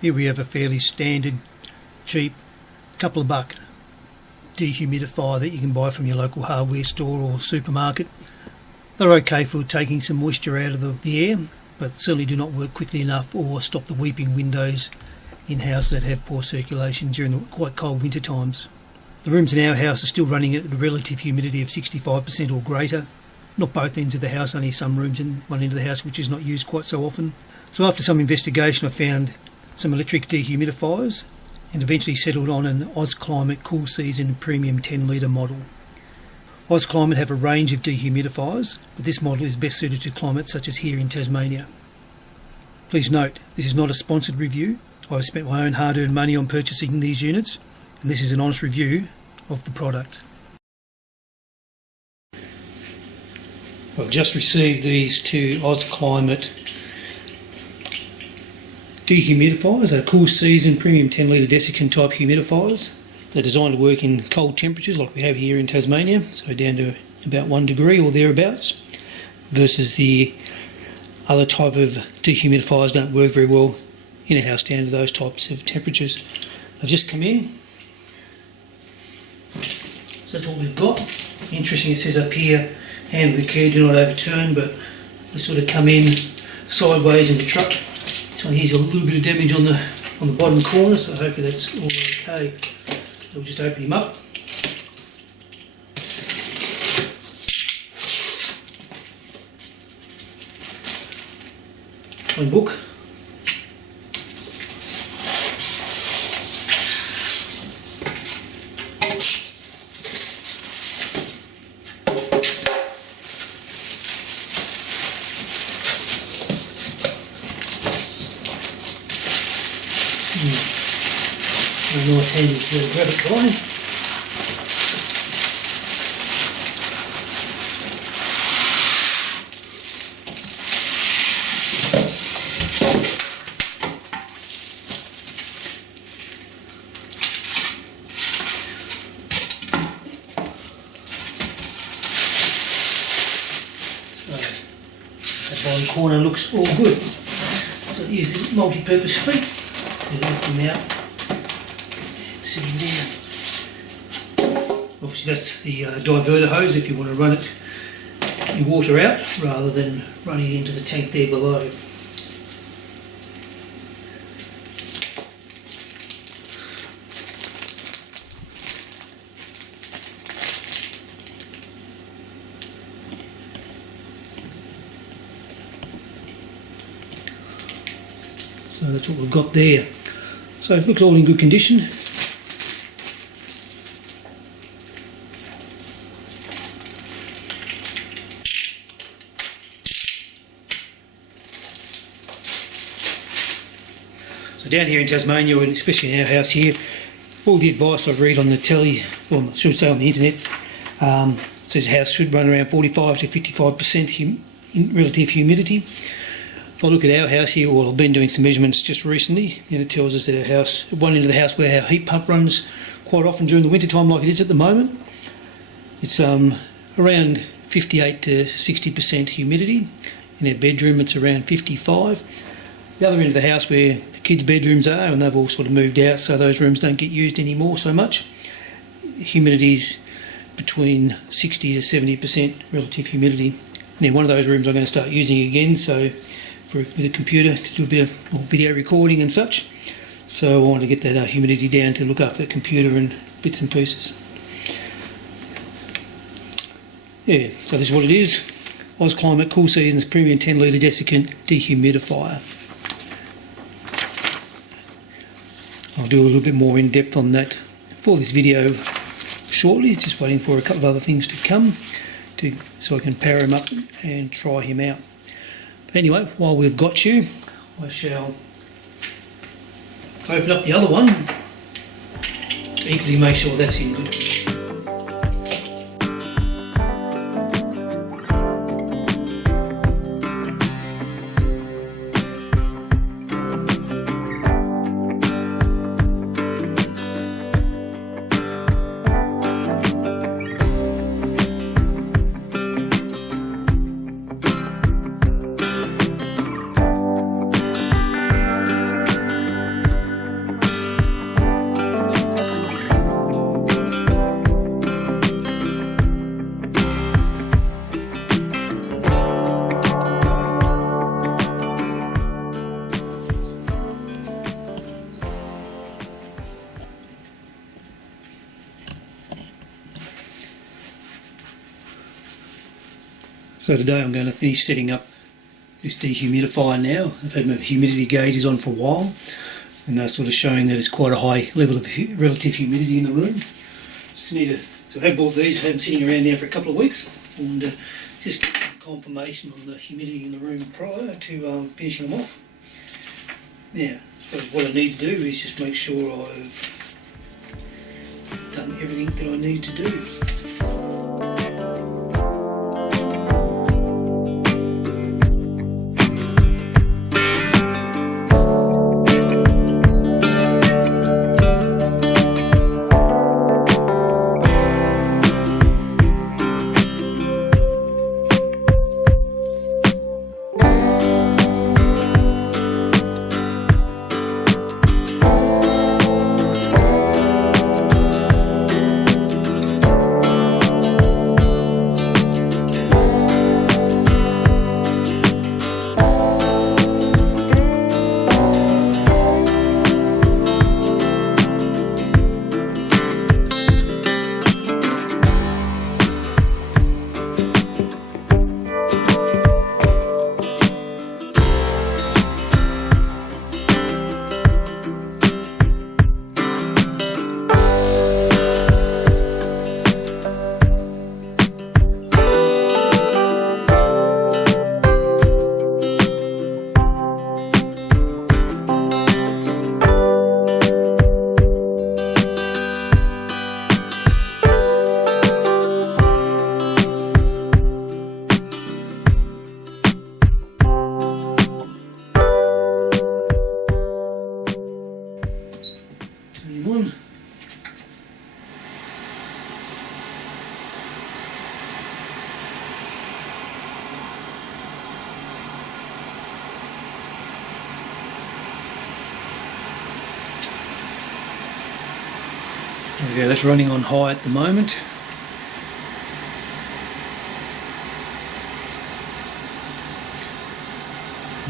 Here we have a fairly standard, cheap, couple of buck dehumidifier that you can buy from your local hardware store or supermarket. They're okay for taking some moisture out of the air, but certainly do not work quickly enough or stop the weeping windows in houses that have poor circulation during the quite cold winter times. The rooms in our house are still running at a relative humidity of 65% or greater. Not both ends of the house, only some rooms in one end of the house which is not used quite so often. So after some investigation I found some electric dehumidifiers and eventually settled on an Ausclimate Cool Season Premium 10 litre model. Ausclimate have a range of dehumidifiers, but this model is best suited to climates such as here in Tasmania. Please note, this is not a sponsored review. I've spent my own hard-earned money on purchasing these units, and this is an honest review of the product. I've just received these two Ausclimate dehumidifiers. They're Cool Season Premium 10 litre Desiccant type humidifiers. They're designed to work in cold temperatures like we have here in Tasmania, so down to about 1 degree or thereabouts, versus the other type of dehumidifiers don't work very well in a house down to those types of temperatures. They've just come in, so that's what we've got. Interesting, it says up here, handle with care, do not overturn, but they sort of come in sideways in the truck. This one here's got a little bit of damage on the bottom corner, so hopefully that's all okay. So we'll just open him up. One book. A nice handy to grab it by. So that bottom corner looks all good. So use the multi-purpose feet to lift him out. Sit him down. Obviously that's the diverter hose if you want to run it your water out rather than running it into the tank there below. So that's what we've got there. So it looks all in good condition. So down here in Tasmania, and especially in our house here, all the advice I read on the telly, well I should say on the internet, says the house should run around 45 to 55% relative humidity. If I look at our house here, well I've been doing some measurements just recently, and it tells us that our house, at one end of the house where our heat pump runs quite often during the winter time like it is at the moment, it's around 58 to 60% humidity. In our bedroom it's around 55. The other end of the house where the kids' bedrooms are, and they've all sort of moved out, so those rooms don't get used anymore so much. Humidity's between 60 to 70% relative humidity. And then one of those rooms I'm going to start using again, so with a computer to do a bit of video recording and such. So I want to get that humidity down to look after the computer and bits and pieces. Yeah, so this is what it is. Ausclimate Cool Seasons Premium 10 litre Desiccant Dehumidifier. I'll do a little bit more in depth on that for this video shortly, just waiting for a couple of other things to come so I can power him up and try him out. But anyway, while we've got you, I shall open up the other one, equally make sure that's in good condition. So today I'm going to finish setting up this dehumidifier now. I've had my humidity gauges on for a while, and they're sort of showing that it's quite a high level of relative humidity in the room. So I have bought these, I had them sitting around now for a couple of weeks, and just get confirmation on the humidity in the room prior to finishing them off. Now, I suppose what I need to do is just make sure I've done everything that I need to do. Okay, that's running on high at the moment.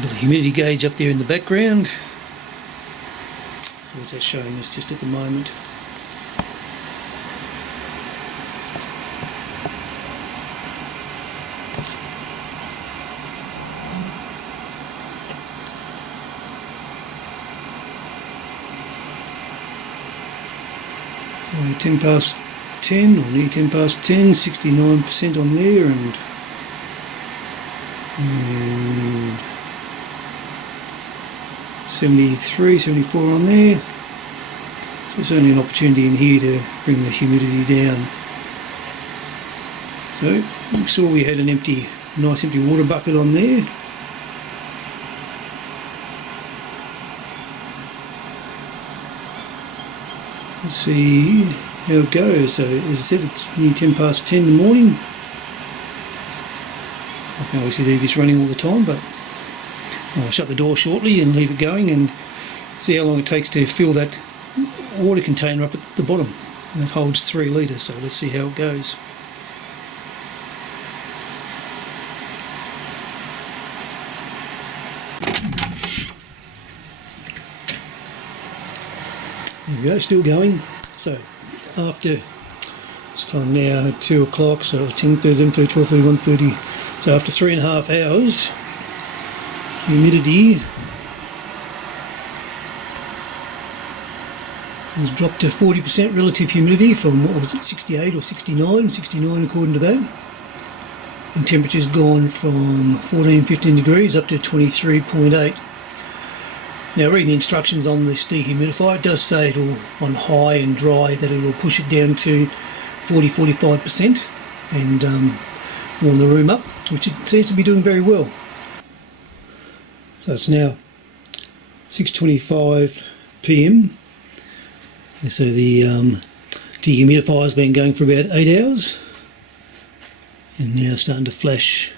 Got the humidity gauge up there in the background. So what's that showing us just at the moment? So 10 past 10, or near 10 past 10, 69% on there, and 73, 74 on there. So there's only an opportunity in here to bring the humidity down. So we saw we had a nice empty water bucket on there. Let's see how it goes. So as I said, it's near 10 past 10 in the morning. I can obviously leave this running all the time, but I'll shut the door shortly and leave it going and see how long it takes to fill that water container up at the bottom. And it holds 3 litres, so let's see how it goes. There we go, still going. So after, it's time now 2 o'clock, so it's 10:30, 11:30, 12:30, 1:30. So after 3.5 hours, humidity has dropped to 40% relative humidity from, what was it, 68 or 69 according to that. And temperature's gone from 14, 15 degrees up to 23.8. Now, reading the instructions on this dehumidifier, it does say it'll, on high and dry, that it will push it down to 40-45% and warm the room up, which it seems to be doing very well. So it's now 6:25 PM. And so the dehumidifier has been going for about 8 hours, and now starting to flash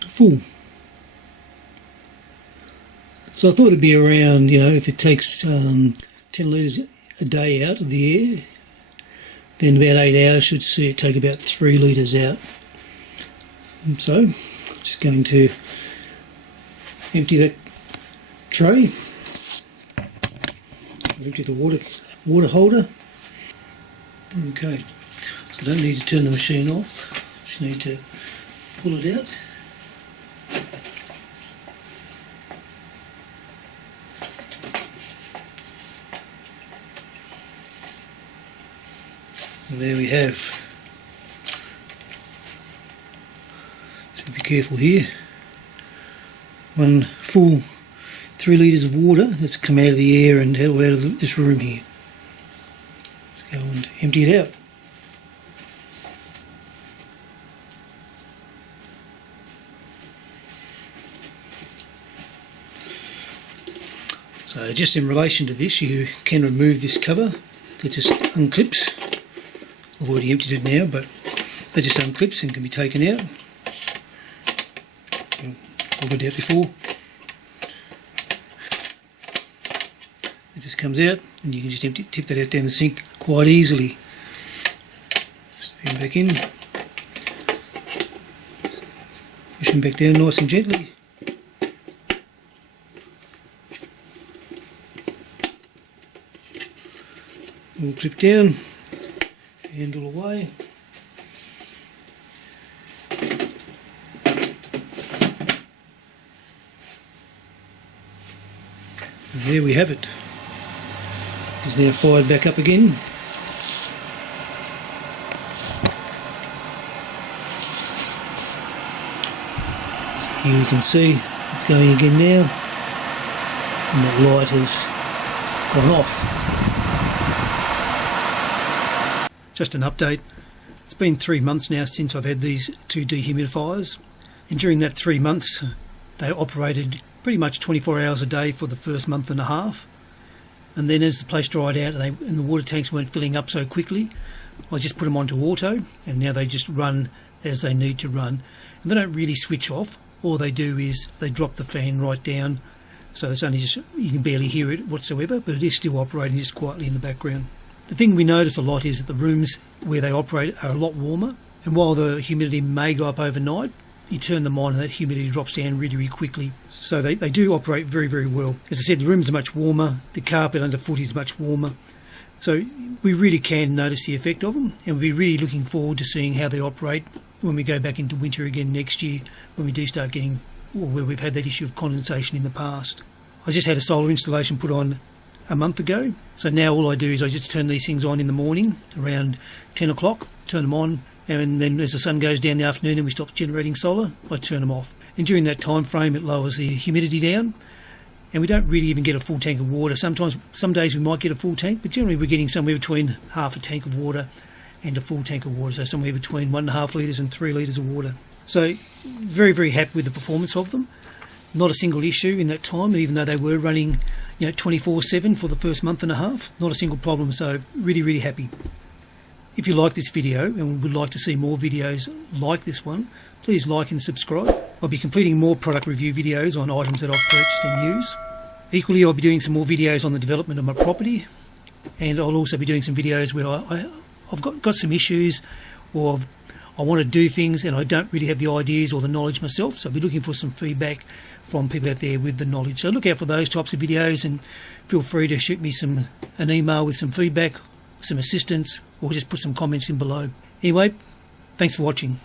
full. So I thought it'd be around, if it takes 10 litres a day out of the air, then about 8 hours should see it take about 3 litres out. And so, just going to empty that tray, empty the water holder. Okay, so I don't need to turn the machine off. Just need to pull it out. And there we have. So be careful here. One full 3 litres of water that's come out of the air and out of this room here. Let's go and empty it out. So just in relation to this, you can remove this cover. That just unclips. I've already emptied it now, but that just unclips and can be taken out. I've got it out before. It just comes out and you can just tip that out down the sink quite easily. Spin back in. Push them back down nice and gently. All clip down. Handle away. And there we have it. It's now fired back up again. So here you can see it's going again now, and that light has gone off. Just an update. It's been 3 months now since I've had these 2 dehumidifiers, and during that 3 months they operated pretty much 24 hours a day for the first month and a half, and then as the place dried out and the water tanks weren't filling up so quickly, I just put them onto auto, and now they just run as they need to run, and they don't really switch off. All they do is they drop the fan right down, so it's only just, you can barely hear it whatsoever, but it is still operating just quietly in the background. The thing we notice a lot is that the rooms where they operate are a lot warmer, and while the humidity may go up overnight, you turn them on and that humidity drops down really, really quickly. So they do operate very, very well. As I said, the rooms are much warmer, the carpet underfoot is much warmer, so we really can notice the effect of them, and we're really looking forward to seeing how they operate when we go back into winter again next year, when we do start getting, or where we've had that issue of condensation in the past. I just had a solar installation put on a month ago, so now all I do is I just turn these things on in the morning around 10 o'clock, turn them on, and then as the sun goes down in the afternoon and we stop generating solar, I turn them off. And during that time frame it lowers the humidity down, and we don't really even get a full tank of water. Sometimes, some days we might get a full tank, but generally we're getting somewhere between half a tank of water and a full tank of water, so somewhere between 1.5 litres and 3 litres of water. So very, very happy with the performance of them. Not a single issue in that time, even though they were running 24/7 for the first month and a half. Not a single problem, so really, really happy. If you like this video and would like to see more videos like this one, please like and subscribe. I'll be completing more product review videos on items that I've purchased and used. Equally, I'll be doing some more videos on the development of my property, and I'll also be doing some videos where I've got some issues, or I want to do things and I don't really have the ideas or the knowledge myself, so I'll be looking for some feedback from people out there with the knowledge. So look out for those types of videos, and feel free to shoot me an email with some feedback, some assistance, or just put some comments in below. Anyway, thanks for watching.